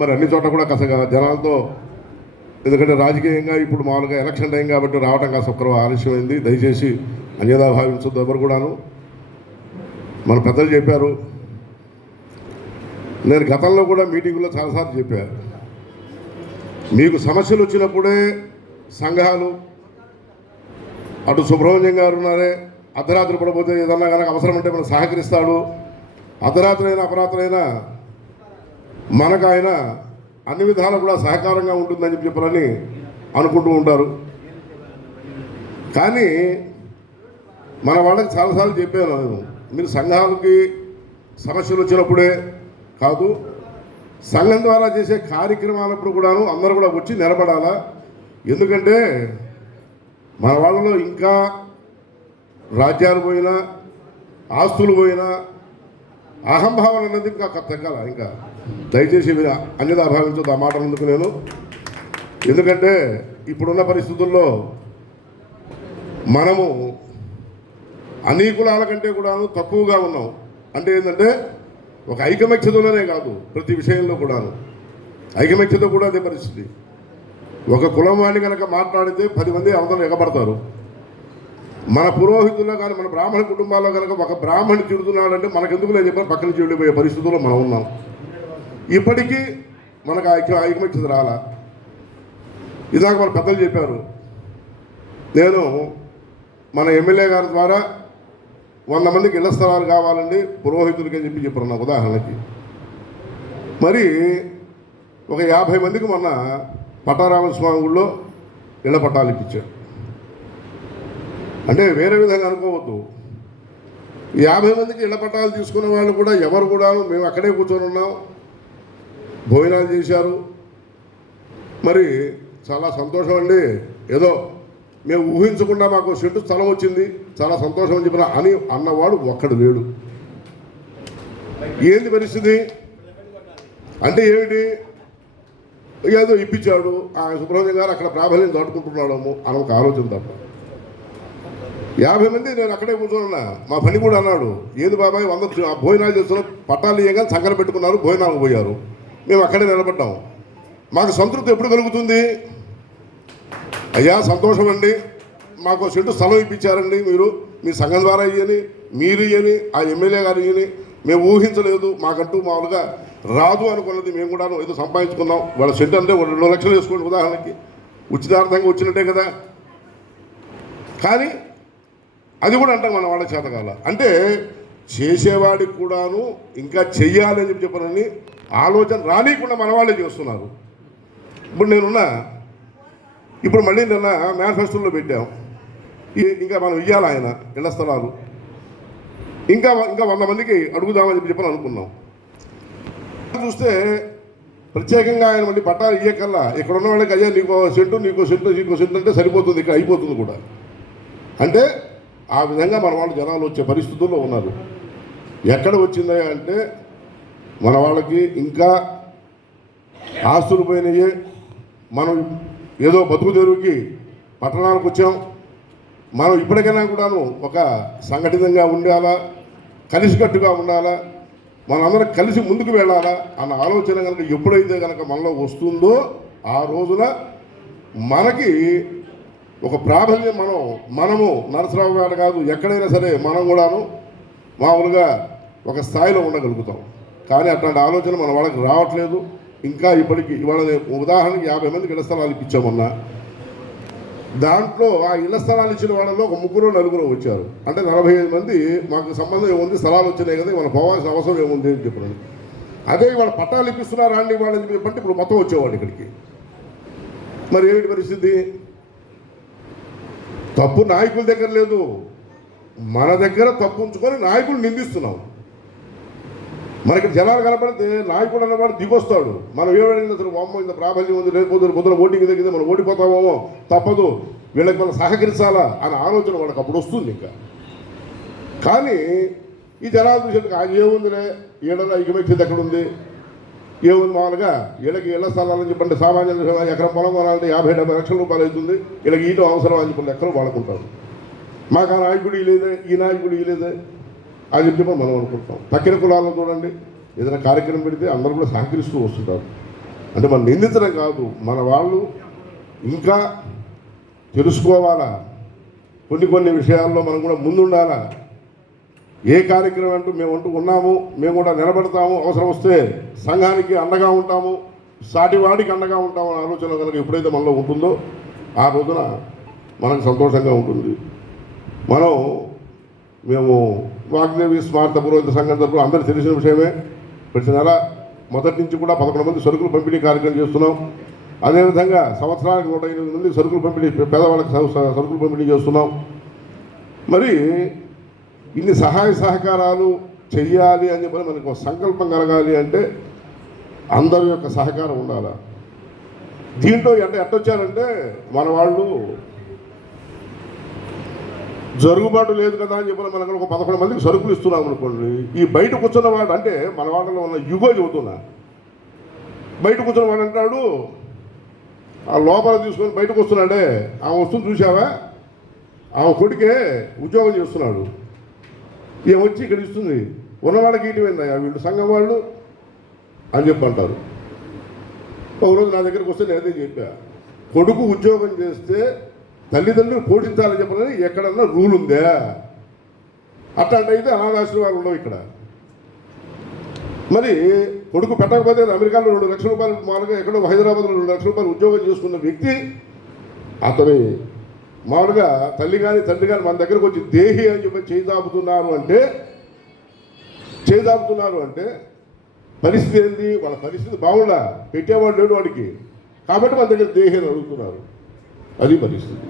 మరి అన్ని చోట్ల కూడా కాస్త జనాలతో, ఎందుకంటే రాజకీయంగా ఇప్పుడు మామూలుగా ఎలక్షన్ టైం కాబట్టి రావడం కాస్త ఒక్కరు ఆలస్యమైంది. దయచేసి అన్యదా భావించొద్దు ఎవరు కూడాను. మన పెద్దలు చెప్పారు, నేను గతంలో కూడా మీటింగులో చాలాసార్లు చెప్పాను, మీకు సమస్యలు వచ్చినప్పుడే సంఘాలు, అటు సుబ్రహ్మణ్యం గారు ఉన్నారే, అర్ధరాత్రి పడిపోతే ఏదన్నా కనుక అవసరం ఉంటే మనకు సహకరిస్తాడు, అర్ధరాత్రి అయినా అపరాత్రి అయినా మనకు ఆయన అన్ని విధాలు కూడా సహకారంగా ఉంటుందని చెప్పాలని అనుకుంటూ ఉంటారు. కానీ మన వాళ్ళకి చాలాసార్లు చెప్పాను నేను, మీరు సంఘాలకి సమస్యలు వచ్చినప్పుడే కాదు, సంఘం ద్వారా చేసే కార్యక్రమాలప్పుడు కూడాను అందరూ కూడా వచ్చి నిలబడాలా. ఎందుకంటే మన వాళ్ళలో ఇంకా రాజ్యాలు పోయినా, ఆస్తులు పోయినా అహంభావన అనేది ఇంకా తగ్గాల. ఇంకా దయచేసి అన్యదా భావించొద్దు ఆ మాట ముందుకు నేను. ఎందుకంటే ఇప్పుడున్న పరిస్థితుల్లో మనము అన్ని కులాల కంటే కూడాను తక్కువగా ఉన్నాం. అంటే ఏంటంటే ఒక ఐకమత్యతలోనే కాదు, ప్రతి విషయంలో కూడాను ఐకమత్యత కూడా అదే పరిస్థితి. ఒక కులం వాడిని కనుక మాట్లాడితే 10 మంది అవతల ఎగబడతారు. మన పురోహితుల్లో కానీ మన బ్రాహ్మణ కుటుంబాల్లో కనుక ఒక బ్రాహ్మణి తిరుగుతున్నాడంటే మనకెందుకు లేదు చెప్పి పక్కన నుంచి వెళ్ళిపోయే పరిస్థితుల్లో మనం ఉన్నాం. ఇప్పటికీ మనకు ఐకమత్యత రాలా. ఇదాక మన పెద్దలు చెప్పారు, నేను మన ఎమ్మెల్యే గారి ద్వారా 100 మందికి ఇళ్ల స్థలాలు కావాలండి పురోహితులకి అని చెప్పారు నాకు ఉదాహరణకి. మరి ఒక 50 మందికి మొన్న పట్టారామస్వామి గుళ్ళో ఇళ్ల పట్టాలు ఇప్పించారు. అంటే వేరే విధంగా అనుకోవద్దు, 50 మందికి ఇళ్ల పట్టాలు తీసుకున్న వాళ్ళు కూడా ఎవరు కూడా మేము అక్కడే కూర్చొని ఉన్నాం, భోజనాలు చేశారు. మరి చాలా సంతోషం అండి, ఏదో మేము ఊహించకుండా మాకు సెంటు స్థలం వచ్చింది, చాలా సంతోషం అని చెప్పిన అని అన్నవాడు ఒక్కడు లేడు. ఏంది పరిస్థితి అంటే ఏమిటి, ఏదో ఇప్పించాడు ఆ సుబ్రహ్మణ్యం గారు అక్కడ ప్రాబల్యం దాటుకుంటున్నాడేమో అని ఒక ఆలోచన తప్ప. 50 మంది నేను అక్కడే కూర్చోనున్నా. మా పని కూడా అన్నాడు, ఏది బాబాయ్ 100 భోజనాలు చేస్తున్నాం, పట్టాలు ఇయ్యగా సంకర పెట్టుకున్నారు, భోజనాలకు పోయారు, మేము అక్కడే నిలబడ్డాం. మాకు సంతృప్తి ఎప్పుడు కలుగుతుంది? అయ్యా సంతోషం అండి, మాకు సెంటు స్థలం ఇప్పించారండి, మీరు మీ సంఘం ద్వారా ఇయ్యని, మీరు ఇయ్యని, ఆ ఎమ్మెల్యే గారు ఇయ్యని, మేము ఊహించలేదు, మాకంటూ మామూలుగా రాదు అనుకున్నది మేము కూడా ఏదో సంపాదించుకున్నాం. వాళ్ళ సెంటు అంటే 2 లక్షలు వేసుకోండి ఉదాహరణకి, ఉచితార్థంగా వచ్చినట్టే కదా. కానీ అది కూడా అంటాం మన వాళ్ళ చేతకాల. అంటే చేసేవాడికి కూడాను ఇంకా చెయ్యాలి అని చెప్పనని ఆలోచన రానియకుండా మన వాళ్ళే చేస్తున్నారు. ఇప్పుడు నేనున్నా, ఇప్పుడు మళ్ళీ నిన్న మేనిఫెస్టోలో పెట్టాం, ఇంకా మనం ఇవ్వాలి ఆయన ఇళ్ల స్థలాలు, ఇంకా 100 మందికి అడుగుదామని చెప్పని అనుకున్నాం. చూస్తే ప్రత్యేకంగా ఆయన మళ్ళీ పట్టాలు ఇయ్యకల్లా ఇక్కడ ఉన్న వాళ్ళకి అయ్యా నీకో సెంటు అంటే సరిపోతుంది, ఇక్కడ అయిపోతుంది కూడా. అంటే ఆ విధంగా మన వాళ్ళు జనాలు వచ్చే పరిస్థితుల్లో ఉన్నారు. ఎక్కడ వచ్చిందా అంటే మన వాళ్ళకి ఇంకా ఆస్తులు పోయినాయి. మనం ఏదో బతుకు తెరువుకి పట్టణాలకు వచ్చాం, మనం ఇప్పటికైనా కూడాను ఒక సంఘటితంగా ఉండాలా, కలిసికట్టుగా ఉండాలా, మనందరం కలిసి ముందుకు వెళ్ళాలా అన్న ఆలోచన కనుక ఎప్పుడైతే కనుక మనలో వస్తుందో ఆ రోజున మనకి ఒక ప్రాబల్యం మనము నరసరావు గారు కాదు ఎక్కడైనా సరే మనం కూడాను మామూలుగా ఒక స్థాయిలో ఉండగలుగుతాం. కానీ అట్లాంటి ఆలోచన మన వాళ్ళకి రావట్లేదు. ఇంకా ఇప్పటికీ ఇవాళ ఉదాహరణకి 50 మందికి ఇళ్ల స్థలాలు ఇప్పించామన్నా, దాంట్లో ఆ ఇళ్ల స్థలాలు ఇచ్చిన వాళ్ళలో ఒక 3-4 వచ్చారు. అంటే 45 మంది మాకు సంబంధం ఏముంది, స్థలాలు వచ్చినాయి కదా, మనం పోవాల్సిన అవసరం ఏముంది అని చెప్పారు. అదే ఇవాళ పట్టాలు ఇప్పిస్తున్నారు అండి వాళ్ళని చెప్పంటే ఇప్పుడు మొత్తం వచ్చేవాళ్ళు ఇక్కడికి. మరి ఏమిటి పరిస్థితి? తప్పు నాయకుల దగ్గర లేదు, మన దగ్గర తప్పు ఉంచుకొని నాయకులు నిందిస్తున్నాం. మనకి జనాలు కనపడితే నాయకుడు అన్నవాడు దిగొస్తాడు. మనం ఏమైనా అసలు అమ్మ ఇంత ప్రాబల్యం ఉంది, రేపు పొద్దున ఓటింగ్ దగ్గర మనం ఓడిపోతామేమో, తప్పదు, వీళ్ళకి మనం సహకరించాలా అనే ఆలోచన వాళ్ళకి అప్పుడు వస్తుంది. ఇంకా కానీ ఈ జనాలు చూసేందుకు ఏముందిలే, ఏడన్నా ఐకమత్యత ఎక్కడ ఉంది, ఏముంది మామూలుగా వీళ్ళకి ఇళ్ల స్థలాలని చెప్పండి, సామాన్య ఎకరం పొలం కొనాలంటే 50-70 లక్షల రూపాయలు అవుతుంది, వీళ్ళకి ఈటం అవసరం అని చెప్పండి ఎక్కడో వాడుకుంటారు. మాకు ఆ నాయకుడు ఇలేదే, ఈ నాయకుడు ఇలేదే అని చెప్పి మనం అనుకుంటాం. తక్కిన కులాలను చూడండి, ఏదైనా కార్యక్రమం పెడితే అందరూ కూడా సహకరిస్తూ వస్తుంటారు. అంటే మనం నిందించడం కాదు, మన వాళ్ళు ఇంకా తెలుసుకోవాలా, కొన్ని విషయాల్లో మనం కూడా ముందుండాలా. ఏ కార్యక్రమం అంటూ మేము ఉన్నాము, మేము కూడా నిలబడతాము, అవసరం వస్తే సంఘానికి అండగా ఉంటాము, సాటివాడికి అండగా ఉంటాము అనే ఆలోచన కనుక ఎప్పుడైతే మనలో ఉంటుందో ఆ రోజున మనకు సంతోషంగా ఉంటుంది. మేము వాగ్దేవి స్మారత పురోహిత సంఘం తరపున అందరికీ తెలిసిన విషయమే. ప్రతి నెల మొదటి నుంచి కూడా 11 మంది సరుకులు పంపిణీ కార్యక్రమం చేస్తున్నాం. అదేవిధంగా సంవత్సరానికి 108 మంది సరుకులు పంపిణీ, పేదవాళ్ళకి సరుకులు పంపిణీ చేస్తున్నాం. మరి ఇన్ని సహాయ సహకారాలు చెయ్యాలి అని చెప్పి మనకు సంకల్పం కలగాలి అంటే అందరి యొక్క సహకారం ఉండాలి. దీంట్లో ఎట్టొచ్చారంటే మన వాళ్ళు జరుగుబాటు లేదు కదా అని చెప్పిన మనకు ఒక 11 మందికి సరుకులు ఇస్తున్నాం అనుకోండి. ఈ బయట కూర్చున్న వాడు అంటే మన వాళ్ళలో ఉన్న యుగో చెబుతున్నా, బయట కూర్చున్న వాడు అంటాడు, ఆ లోపల తీసుకొని బయటకు వస్తున్నాడే ఆమె వస్తుంది చూసావా, ఆమె కొడుకే ఉద్యోగం చేస్తున్నాడు, ఏమొచ్చి ఇక్కడ ఇస్తుంది, ఉన్నవాళ్ళకి ఇటువైందా వీళ్ళు సంఘం వాళ్ళు అని చెప్పి అంటారు. ఒకరోజు నా దగ్గరికి వస్తే నేను అదే చెప్పా, కొడుకు ఉద్యోగం చేస్తే తల్లిదండ్రులు పోషించాలని చెప్పాలని ఎక్కడన్నా రూల్ ఉందా? అట్లాంటి అనాథాశ్రమాలు ఉండవు ఇక్కడ. మరి కొడుకు పెట్టకపోతే అమెరికాలో 2 లక్షల రూపాయలు, మామూలుగా ఎక్కడో హైదరాబాద్లో 2 లక్షల రూపాయలు ఉద్యోగం చేసుకున్న వ్యక్తి అతని మామూలుగా తల్లి కానీ తండ్రి కానీ మన దగ్గరకు వచ్చి దేహి అని చెప్పి చేజాపుతున్నారు అంటే పరిస్థితి ఏంది? వాళ్ళ పరిస్థితి బాగుండా, పెట్టేవాడు లేడు వాడికి, కాబట్టి మన దగ్గర దేహి అని అడుగుతున్నారు. అది పరిస్థితి.